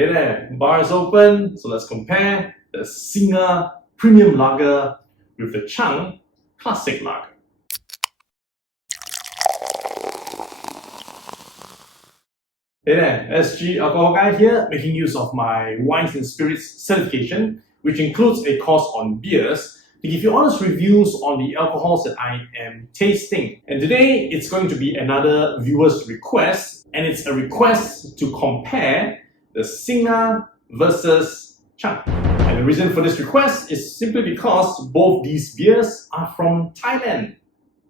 Hey there, bar is open, so let's compare the Singha Premium Lager with the Chang Classic Lager. Hey there, SG Alcohol Guy here, making use of my Wines and Spirits certification, which includes a course on beers, to give you honest reviews on the alcohols that I am tasting. And today, it's going to be another viewer's request, and it's a request to compare the Singha versus Chang. And the reason for this request is simply because both these beers are from Thailand.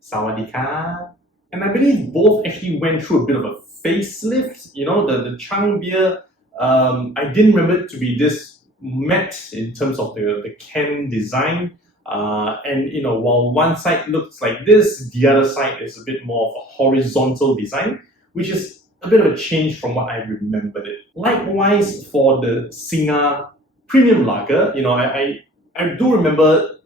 Sawadee-ka. And I believe both actually went through a bit of a facelift. You know, the Chang beer, I didn't remember it to be this matte in terms of the can design. And you know, while one side looks like this, the other side is a bit more of a horizontal design, which is a bit of a change from what I remembered it. Likewise, for the Singha Premium Lager, you know, I do remember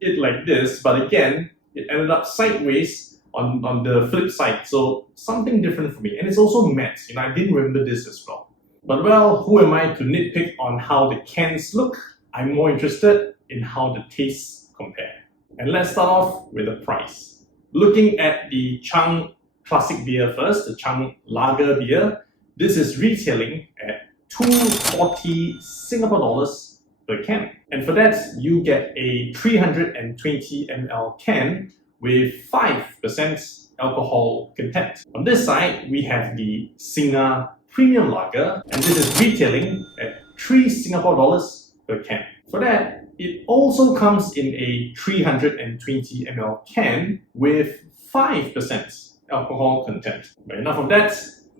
it like this, but again, it ended up sideways on the flip side, so something different for me. And it's also matte, you know, I didn't remember this as well. But well, who am I to nitpick on how the cans look? I'm more interested in how the tastes compare. And let's start off with the price. Looking at the Chang Classic beer first, the Chang Lager beer, this is retailing at 240 Singapore dollars per can. And for that, you get a 320 ml can with 5% alcohol content. On this side, we have the Singha Premium Lager, and this is retailing at 3 Singapore dollars per can. For that, it also comes in a 320 ml can with 5% alcohol content. But enough of that,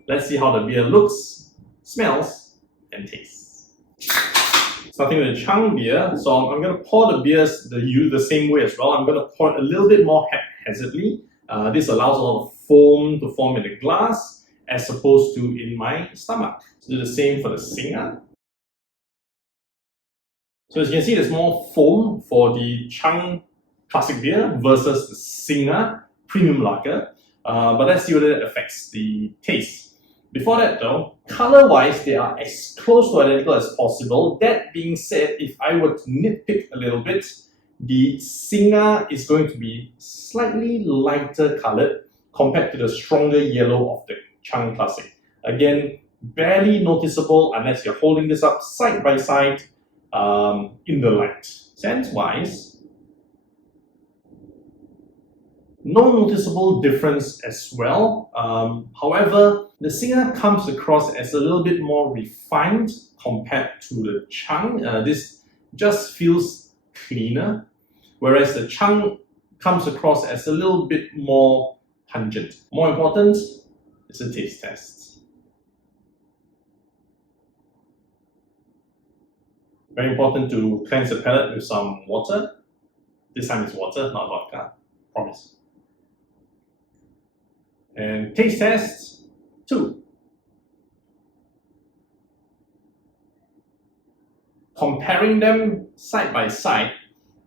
let's see how the beer looks, smells, and tastes. Starting with the Chang beer, so I'm going to pour the beers the same way as well. I'm going to pour it a little bit more haphazardly. This allows a lot of foam to form in the glass as opposed to in my stomach. So do the same for the Singha. So as you can see, there's more foam for the Chang Classic beer versus the Singha Premium Lager. But let's see whether that affects the taste. Before that though, color-wise, they are as close to identical as possible. That being said, if I were to nitpick a little bit, the Singha is going to be slightly lighter colored compared to the stronger yellow of the Chang Classic. Again, barely noticeable unless you're holding this up side by side in the light. Scent-wise, no noticeable difference as well. However, the Singha comes across as a little bit more refined compared to the Chang. This just feels cleaner, whereas the Chang comes across as a little bit more pungent. More important is the taste test. Very important to cleanse the palate with some water. This time it's water, not vodka. Promise. And taste test 2. Comparing them side by side,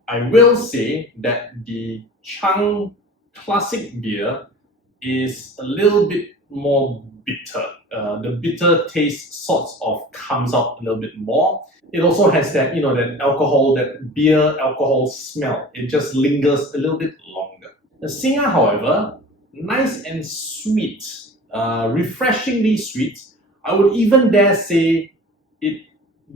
I will say that the Chang Classic beer is a little bit more bitter. The bitter taste sort of comes out a little bit more. It also has that, you know, that alcohol, that beer alcohol smell. It just lingers a little bit longer. The Singha, however, nice and sweet, refreshingly sweet. I would even dare say it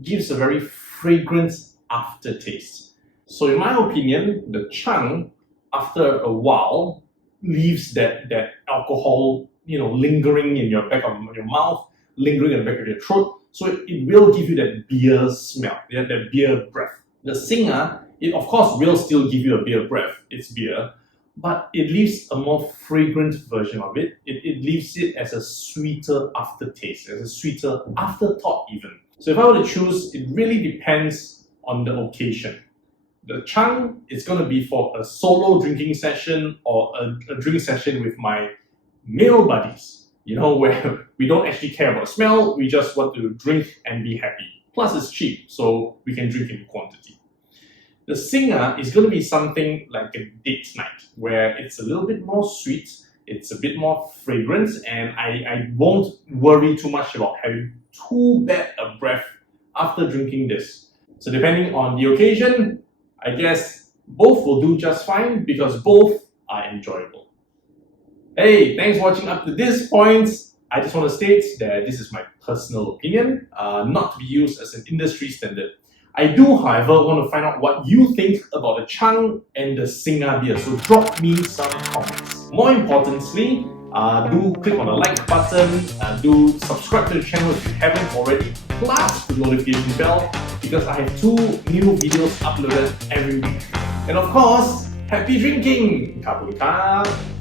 gives a very fragrant aftertaste. So in my opinion, the Chang, after a while, leaves that alcohol, you know, lingering in your back of your mouth, lingering in the back of your throat. So it will give you that beer smell, that beer breath. The Singha, it of course will still give you a beer breath, it's beer, but it leaves a more fragrant version of it. It leaves it as a sweeter aftertaste, as a sweeter afterthought even. So if I were to choose, it really depends on the occasion. The Chang is going to be for a solo drinking session or a drink session with my male buddies, you know, where we don't actually care about the smell, we just want to drink and be happy. Plus it's cheap, so we can drink in quantity. The Singha is going to be something like a date night, where it's a little bit more sweet, It's a bit more fragrant, and I won't worry too much about having too bad a breath after drinking this. So depending on the occasion, I guess both will do just fine because both are enjoyable. Hey, thanks for watching up to this point. I just want to state that this is my personal opinion, not to be used as an industry standard. I do, however, want to find out what you think about the Chang and the Singha beer, so drop me some comments. More importantly, do click on the like button, do subscribe to the channel if you haven't already, plus the notification bell because I have 2 new videos uploaded every week. And of course, happy drinking! Kapulka!